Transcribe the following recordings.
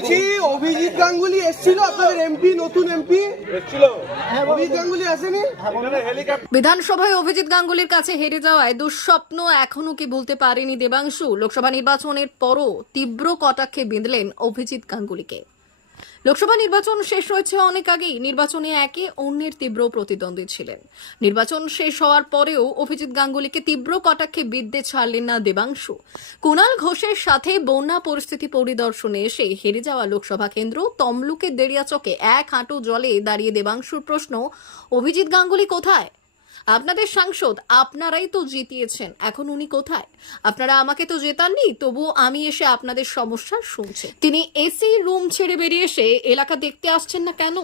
বলছি অভিজিৎ গাঙ্গুলি এসেছিল আপনাদের এমপি নতুন এমপি অভিজিৎ গাঙ্গুলি আসেনি? বিধানসভায় অভিজিৎ গাঙ্গুলির কাছে হেরে যাওয়ায় দুঃস্বপ্ন এখনও কি বলতে পারেনি দেবাংশু। লোকসভা নির্বাচনের পরও তীব্র কটাক্ষে বিঁধলেন অভিজিৎ গাঙ্গুলিকে। লোকসভা নির্বাচন শেষ হয়েছে অনেক আগেই। নির্বাচনে একে অন্যের তীব্র প্রতিদ্বন্দ্বী ছিলেন। নির্বাচন শেষ হওয়ার পরেও অভিজিৎ গাঙ্গুলিকে তীব্র কটাক্ষে বিদ্যে ছাড়লেন না দেবাংশু। কুণাল ঘোষের সাথে বন্যা পরিস্থিতি পরিদর্শনে এসে হেরে যাওয়া লোকসভা কেন্দ্র তমলুকের দেড়িয়াচকে এক হাঁটু জলে দাঁড়িয়ে দেবাংশুর প্রশ্ন, অভিজিৎ গাঙ্গুলি কোথায়? আপনাদের সাংসদ আপনারাই তো জিতিয়েছেন এখন উনি কোথায়? আপনারা আমাকে তো জেতাননি তবুও আমি এসে আপনাদের সমস্যা শুনছি। তিনি এসি রুম ছেড়ে বেরিয়ে এসে এলাকা দেখতে আসছেন না কেন?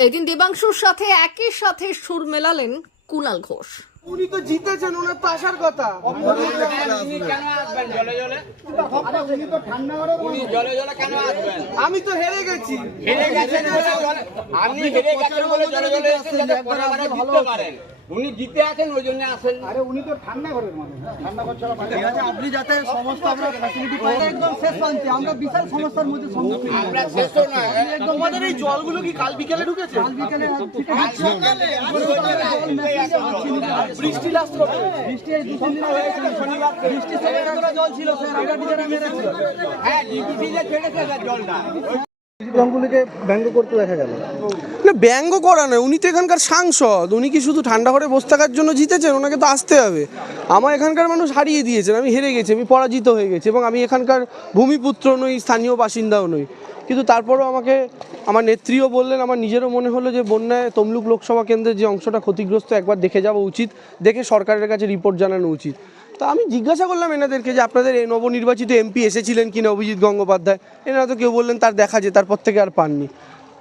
এদিন দেবাংশুর সাথে একই সাথে সুর মেলালেন কুণাল ঘোষ। উনি তো জিতেছেন ওনার তো আসার কথা। উনি কেন আসবেন জলে জলে উনি জলে জলে কেন আসবেন? আমি তো হেরে গেছি। হেরে গেছেন বলে আপনি হেরে গেছেন বলে জলে জলে পারেন। উনি জিতে আছেন ওই জন্য আসেন আরে উনি তো ঠান্ডা ঘরের মানুষ ঠান্ডা ঘর ছাড়া আপনি যাতে সমস্ত আমরা ফ্যাসিলিটি পাই। একদম শেষ প্রান্তে আমরা বিশাল সমস্যার মধ্যে সম্মুখীন। আমরা শেষ না তোমাদের এই জলগুলো কি কাল বিকেলে ঢুকেছে? কাল বিকেলে সকালে বৃষ্টি লাস্ট কবে? বৃষ্টি এই দু তিন দিন বৃষ্টি থেকে জল ছিল স্যার আমরা নিজেরা হ্যাঁ ডিবিসি যে ছেড়েছে জলটা। না, ব্যঙ্গ করা নয়। উনি তো এখানকার সাংসদ। উনি কি শুধু ঠান্ডা ঘরে বসে থাকার জন্য জিতেছেন? ওনাকে তো আসতে হবে। আমার এখানকার মানুষ হারিয়ে দিয়েছেন। আমি হেরে গেছি, আমি পরাজিত হয়ে গেছি এবং আমি এখানকার ভূমিপুত্র নই, স্থানীয় বাসিন্দাও নই। কিন্তু তারপরও আমাকে, আমার নেত্রীও বললেন, আমার নিজেরও মনে হলো যে বন্যায় তমলুক লোকসভা কেন্দ্রের যে অংশটা ক্ষতিগ্রস্ত, একবার দেখে যাওয়া উচিত। দেখে সরকারের কাছে রিপোর্ট জানানো উচিত। তা আমি জিজ্ঞাসা করলাম এনাদেরকে যে আপনাদের এই নবনির্বাচিত এমপি এসেছিলেন কিনা অভিজিৎ গঙ্গোপাধ্যায়। এনারা তো কেউ বললেন তার দেখা যে, তারপর থেকে আর পাননি।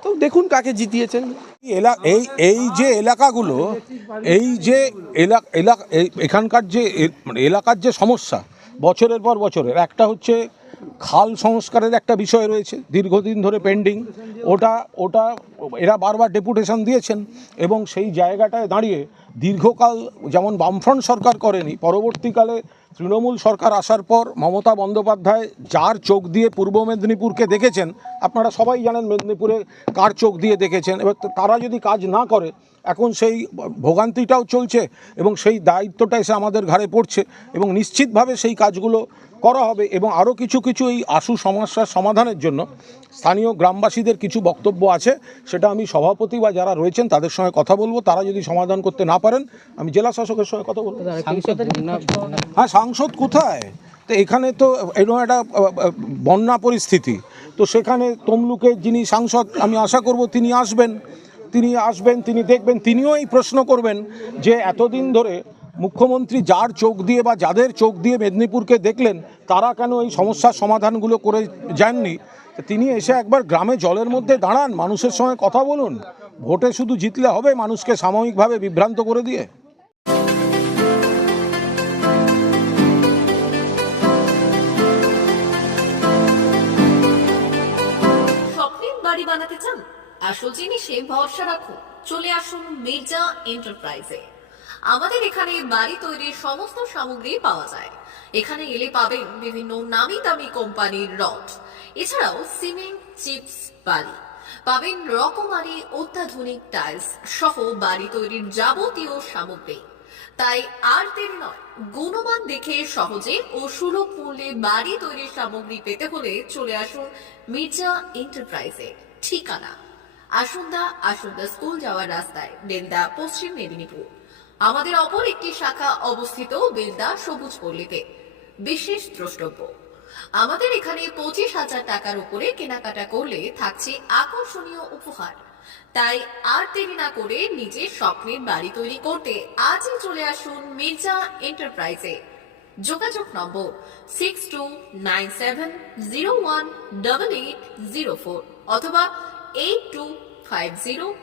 তো দেখুন কাকে জিতিয়েছেন। এলা- এই এই যে এলাকাগুলো, এই যে এলাকা এলাকা এখানকার যে মানে এলাকার যে সমস্যা, বছরের পর বছরের, একটা হচ্ছে খাল সংস্কারের একটা বিষয় রয়েছে, দীর্ঘদিন ধরে পেন্ডিং ওটা ওটা, এরা বারবার ডেপুটেশন দিয়েছেন এবং সেই জায়গাটায় দাঁড়িয়ে দীর্ঘকাল যেমন বামফ্রন্ট সরকার করেনি, পরবর্তীকালে তৃণমূল সরকার আসার পর মমতা বন্দ্যোপাধ্যায় যার চোখ দিয়ে পূর্ব মেদিনীপুরকে দেখেছেন আপনারা সবাই জানেন মেদিনীপুরে কার চোখ দিয়ে দেখেছেন। এবার তারা যদি কাজ না করে এখন সেই ভোগান্তিটাও চলছে এবং সেই দায়িত্বটা এসে আমাদের ঘাড়ে পড়ছে এবং নিশ্চিতভাবে সেই কাজগুলো করা হবে এবং আরও কিছু কিছু এই আশু সমস্যার সমাধানের জন্য স্থানীয় গ্রামবাসীদের কিছু বক্তব্য আছে সেটা আমি সভাপতি বা যারা রয়েছেন তাদের সঙ্গে কথা বলব। তারা যদি সমাধান করতে না পারেন আমি জেলা শাসকের সঙ্গে কথা বলব। হ্যাঁ সাংসদ কোথায়? তো এখানে তো এরকম একটা বন্যা পরিস্থিতি। তো সেখানে তমলুকের যিনি সাংসদ, আমি আশা করব তিনি আসবেন। তিনি আসবেন, তিনি দেখবেন, তিনিও এই প্রশ্ন করবেন যে এতদিন ধরে মুখ্যমন্ত্রী যার চোখ দিয়ে বা যাদের চোখ দিয়ে মেদিনীপুরকে দেখলেন, তারা কেন এই সমস্যার সমাধানগুলো করে যাননি? তিনি এসে একবার গ্রামে জলের মধ্যে দাঁড়ান, মানুষের সঙ্গে কথা বলুন। ভোটে শুধু জিতলে হবে মানুষকে সাময়িকভাবে বিভ্রান্ত করে দিয়ে? আসল জিনিসে ভরসা রাখুন চলে আসুন মির্জা এন্টারপ্রাইজে। আমাদের এখানে বাড়ি তৈরির সমস্ত সামগ্রী পাওয়া যায়। এখানে এলে পাবেন বিভিন্ন নামি দামি কোম্পানির রড। এছাড়াও সিমেন্ট, চিপস, বালি। পাবেন রকমারি, অত্যাধুনিক টাইলস সহ বাড়ি তৈরির যাবতীয় সামগ্রী। তাই আর দেরি নয়, গুণমান দেখে সহজে ও সুলভ মূল্যে বাড়ি তৈরির সামগ্রী পেতে হলে চলে আসুন মির্জা এন্টারপ্রাইজে ঠিকানা। আসুন্দা আসুন্দা স্কুল যাওয়ার রাস্তায়, বেলদা, পশ্চিম মেদিনীপুর। আমাদের অপর একটি শাখা অবস্থিত বেলদা সবুজ পল্লীতে। বিশেষ দ্রষ্টব্য, আমাদের এখানে পঁচিশ হাজার টাকার উপরে কেনাকাটা করলে থাকছে আকর্ষণীয় উপহার। তাই আর দেরি না করে নিজের স্বপ্নের বাড়ি তৈরি করতে আজই চলে আসুন মির্জা এন্টারপ্রাইজে। যোগাযোগ number six two nine seven zero one double eight zero four অথবা 8250